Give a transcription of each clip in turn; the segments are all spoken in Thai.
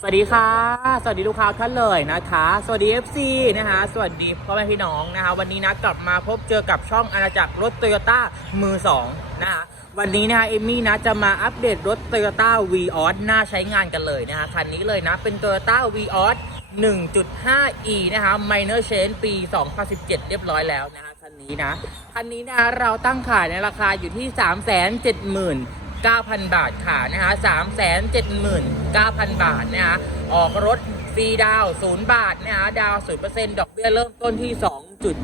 สวัสดีค่ะ สวัสดีลูกค้าท่านเลยนะคะ สวัสดี FC นะคะ สวัสดีพ่อแม่พี่น้องนะคะ วันนี้นะกลับมาพบเจอกับช่องอาณาจักรรถโตโยต้ามือสองนะคะวันนี้นะคะเอมมี่นะจะมาอัปเดตรถ Toyota v ีออสน่าใช้งานกันเลยนะคะคันนี้เลยนะเป็น Toyota v ีออส 1.5e นะคะ Minor Change ปี 2017 เรียบร้อยแล้วนะคะคันนี้นะคันนี้นะคะเราตั้งขายในราคาอยู่ที่ 370,000 9,000 บาทค่ะนะคะ379,000 บาทนะคะออกรถฟรีดาวน์0บาทนะคะดาวน์0%ดอกเบี้ยเริ่มต้นที่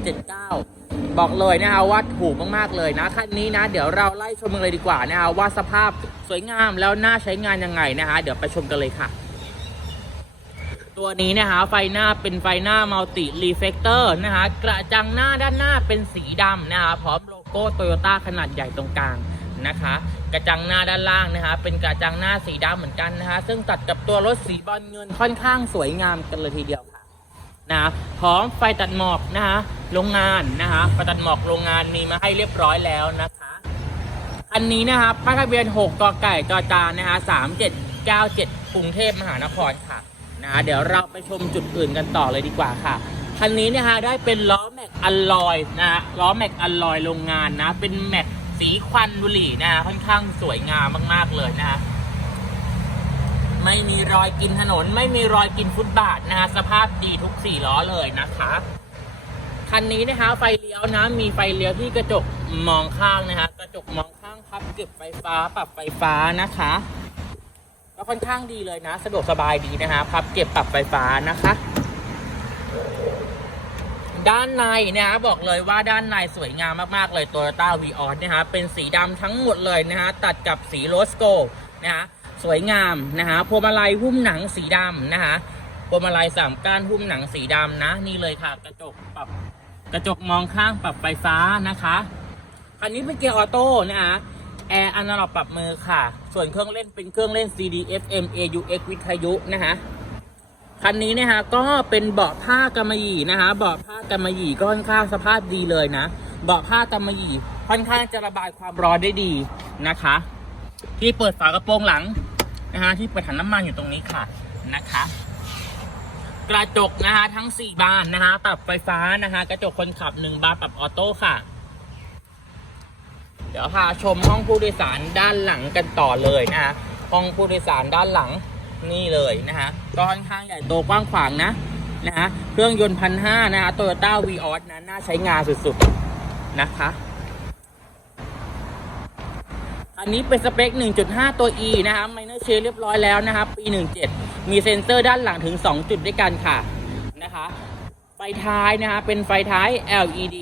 2.79 บอกเลยนะคะว่าถูกมาก ๆ เลยนะคันนี้นะ เดี๋ยวเราไล่ชมกันเลยดีกว่านะคะว่าสภาพสวยงามแล้วน่าใช้งานยังไงนะคะเดี๋ยวไปชมกันเลยค่ะตัวนี้นะคะไฟหน้าเป็นไฟหน้ามัลติรีเฟกเตอร์นะคะกระจังหน้าด้านหน้าเป็นสีดำนะคะพร้อมโลโก้โตโยต้าขนาดใหญ่ตรงกลาง นะคะ กระจังหน้าด้านล่างนะคะ เป็นกระจังหน้าสีดำเหมือนกันนะคะ ซึ่งตัดกับตัวรถสีบอลเงินค่อนข้างสวยงามกันเลยทีเดียวค่ะนะพร้อมไฟตัดหมอกนะคะโรงงานนะคะไฟตัดหมอกโรงงานมีมาให้เรียบร้อยแล้วนะคะอันนี้นะครับป้ายทะเบียน 6กไก่จอจานนะคะ3797กรุงเทพมหานครค่ะนะเดี๋ยวเราไปชมจุดอื่นกันต่อเลยดีกว่าค่ะคันนี้นะคะได้เป็นล้อแม็กอลลอยนะฮะล้อแม็กอลลอยโรงงานนะ เป็นแม็ก สีควันบุหรี่นะค่อนข้างสวยงามมาก ๆ เลยนะฮะไม่มีรอยกินถนน ไม่มีรอยกินฟุตบาทนะฮะสภาพดีทุกสี่ล้อเลยนะคะคันนี้นะคะไฟเลี้ยวนะมีไฟเลี้ยวที่กระจกมองข้างนะคะกระจกมองข้างพับเก็บไฟฟ้าปรับไฟฟ้านะคะก็ค่อนข้างดีเลยนะ สะดวกสบายดีนะคะพับเก็บปรับไฟฟ้านะคะ ด้านในนะคะบอกเลยว่าด้านในสวยงามมากๆเลย Toyota v ีออสนะคะเป็นสีดำทั้งหมดเลยนะคะตัดกับสีโรสโกนะคะสวยงามนะคะพวงมาลัยหุ้มหนังสีดำนะคะพวงมาลัยสามก้านหุ้มหนังสีดำนะ นี่เลยค่ะ กระจกปรับกระจกมองข้างปรับไฟฟ้านะคะคันนี้เป็นเกียร์ออโต้นะคะแอร์อนาล็อกปรับมือค่ะ ส่วนเครื่องเล่นเป็นเครื่องเล่น CD FM AUX วิทยุนะคะ คันนี้นะคะก็เป็นเบาะผ้ากำมะหยี่นะคะเบาะผ้ากำมะหยี่ก็ค่อนข้างสภาพดีเลยนะ เบาะผ้ากำมะหยี่ค่อนข้างจะระบายความร้อนได้ดีนะคะ ที่เปิดฝากระโปรงหลังนะคะที่เปิดถังน้ำมันอยู่ตรงนี้ค่ะนะคะ กระจกนะคะทั้ง 4 บานนะคะปรับไฟฟ้านะคะ กระจกคนขับ 1 บานปรับออโต้ค่ะ เดี๋ยวพาชมห้องผู้โดยสารด้านหลังกันต่อเลยนะคะห้องผู้โดยสารด้านหลัง นี่เลยนะคะก็ค่อนข้างใหญ่โตกว้างขวางนะนะฮะเครื่องยนต์พันห้านะคะโตโยต้าวีออสนะน่าใช้งานสุดๆนะคะอันนี้เป็นสเปค 1.5 ตัว E นะคะไมเนอร์เชเรียบร้อยแล้วนะคะปี 17 มีเซ็นเซอร์ด้านหลังถึง 2 จุดด้วยกันค่ะนะคะไฟท้ายนะคะเป็นไฟท้าย LED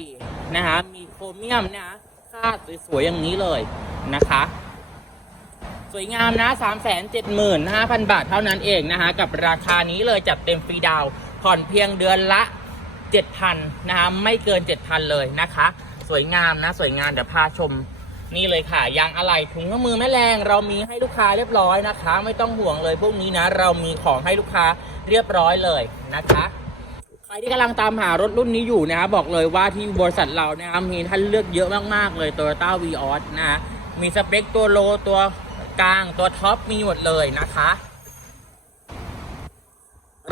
นะคะมีโครเมียมนะคาดสวยๆอย่างนี้เลยนะคะ สวยงามนะ 375,000 บาทเท่านั้นเองนะคะ กับราคานี้เลยจัดเต็มฟรีดาวผ่อนเพียงเดือนละ 7,000นะคะไม่เกิน 7,000 เลยนะคะ สวยงามนะ สวยงามเดี๋ยวพาชมนี่เลยค่ะ ยางอะไหล่ถุงเครื่อมือแม่แรงเรามีให้ลูกค้าเรียบร้อยนะคะ ไม่ต้องห่วงเลยพวกนี้นะ เรามีของให้ลูกค้าเรียบร้อยเลยนะคะใครที่กำลังตามหารถรุ่นนี้อยู่นะคะบอกเลยว่าที่บริษัทเรานะครับมีท่านเลือกเยอะมากๆเลย Toyota v ีออสนะฮะมีสเปคตัวโลตัว กลางตัวท็อปมีหมดเลยนะคะ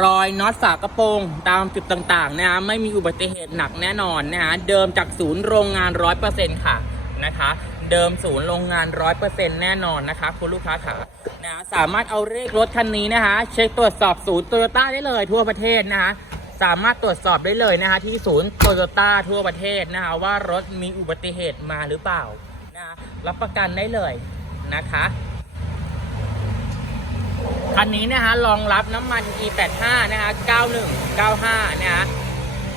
รอยน็อตฝากระโปรงตามจุดต่างๆนะฮะไม่มีอุบัติเหตุหนักแน่นอนนะฮะเดิมจากศูนย์โรงงาน100%ค่ะนะคะ เดิมศูนย์โรงงาน100%แน่นอนนะคะ คุณลูกค้าขานะสามารถเอาเลขรถคันนี้นะคะ เช็คตรวจสอบศูนย์โตโยต้าได้เลยทั่วประเทศนะคะสามารถตรวจสอบได้เลยนะคะ ที่ศูนย์โตโยต้าทั่วประเทศนะคะ ว่ารถมีอุบัติเหตุมาหรือเปล่านะรับประกันได้เลยนะคะ คันนี้นะคะรองรับน้ำมัน E85 นะคะ91 95 นะคะ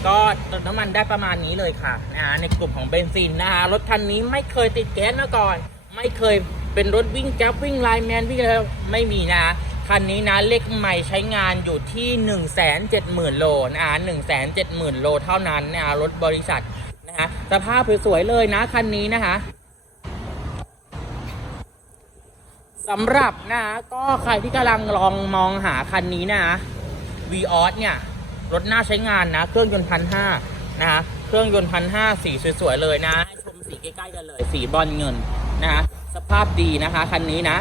ก็เติมน้ำมันได้ประมาณนี้เลยค่ะนะคะในกลุ่มของเบนซินนะคะรถคันนี้ไม่เคยติดแก๊สมาก่อน ไม่เคยเป็นรถวิ่งแก๊ปวิ่งไลน์แมนวิ่งอะไรไม่มีนะคันนี้นะเลขใหม่ใช้งานอยู่ที่ 170,000 โลนะคะ170,000 โลเท่านั้นนะคะรถบริษัทนะคะสภาพสวยๆเลยนะคันนี้นะคะ สำหรับนะก็ใครที่กำลังลองมองหาคันนี้นะ v ีออสเนี่ย รถน่าใช้งานนะ เครื่องยนต์พันห้านะฮะเครื่องยนต์พันห้าสีสวยๆเลยนะชมสีใกล้ๆกันเลย สีบอลเงินนะฮะสภาพดีนะคะคันนี้นะ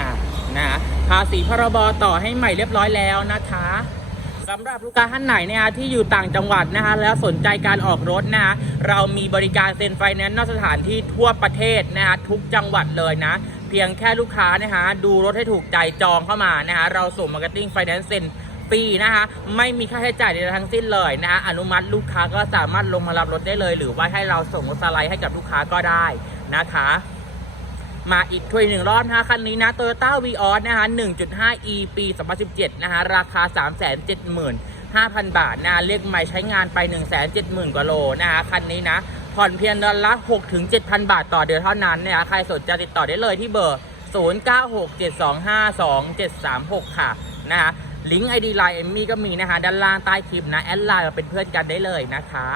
อ่านะฮะภาษีพรบต่อให้ใหม่เรียบร้อยแล้วนะคะ สำหรับลูกค้าท่านไหนนะคะที่อยู่ต่างจังหวัดนะคะแล้วสนใจการออกรถนะคะเรามีบริการเซ็นไฟแนนซ์นอกสถานที่ทั่วประเทศนะคะทุกจังหวัดเลยนะ เพียงแค่ลูกค้านะคะดูรถให้ถูกใจจองเข้ามานะคะเราส่งมาร์เก็ตติ้งไฟแนนซ์เซ็นฟรีนะคะไม่มีค่าใช้จ่ายใดทั้งสิ้นเลยนะคะอนุมัติลูกค้าก็สามารถลงมารับรถได้เลย หรือว่าให้เราส่งสไลด์ให้กับลูกค้าก็ได้นะคะ มาอีกถ้วยหนึ่งรอบนะคะคันนี้นะ Toyota v ีออสนะคะ 1.5 e ปี 2017 นะคะ ราคา 375,000 บาทนะเลขใหม่ใช้งานไป 170,000 กว่าโลนะคะคันนี้นะ ผ่อนเพียงเดือนละ 6-7,000 บาทต่อเดือนเท่านั้นนะคะใครสนใจติดต่อได้เลยที่เบอร์ 0967252736 ค่ะนะคะลิงก์ไอดีไลน์เอมมี่ก็มีนะคะ ด้านล่างใต้คลิปนะ แอดไลน์มาเป็นเพื่อนกันได้เลยนะคะ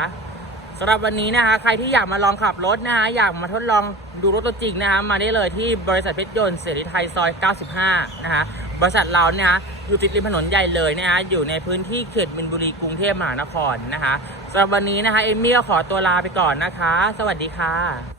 สำหรับวันนี้นะคะ ใครที่อยากมาลองขับรถนะคะ อยากมาทดลองดูรถตัวจริงนะคะมาได้เลยที่บริษัทเพชรยนต์เสรีไทยซอย 95 นะคะบริษัทเราเนี่ยนะอยู่ติดริมถนนใหญ่เลยนะคะอยู่ในพื้นที่เขตบินบุรีกรุงเทพมหานครนะคะสำหรับวันนี้นะคะเอมมี่ก็ขอตัวลาไปก่อนนะคะ สวัสดีค่ะ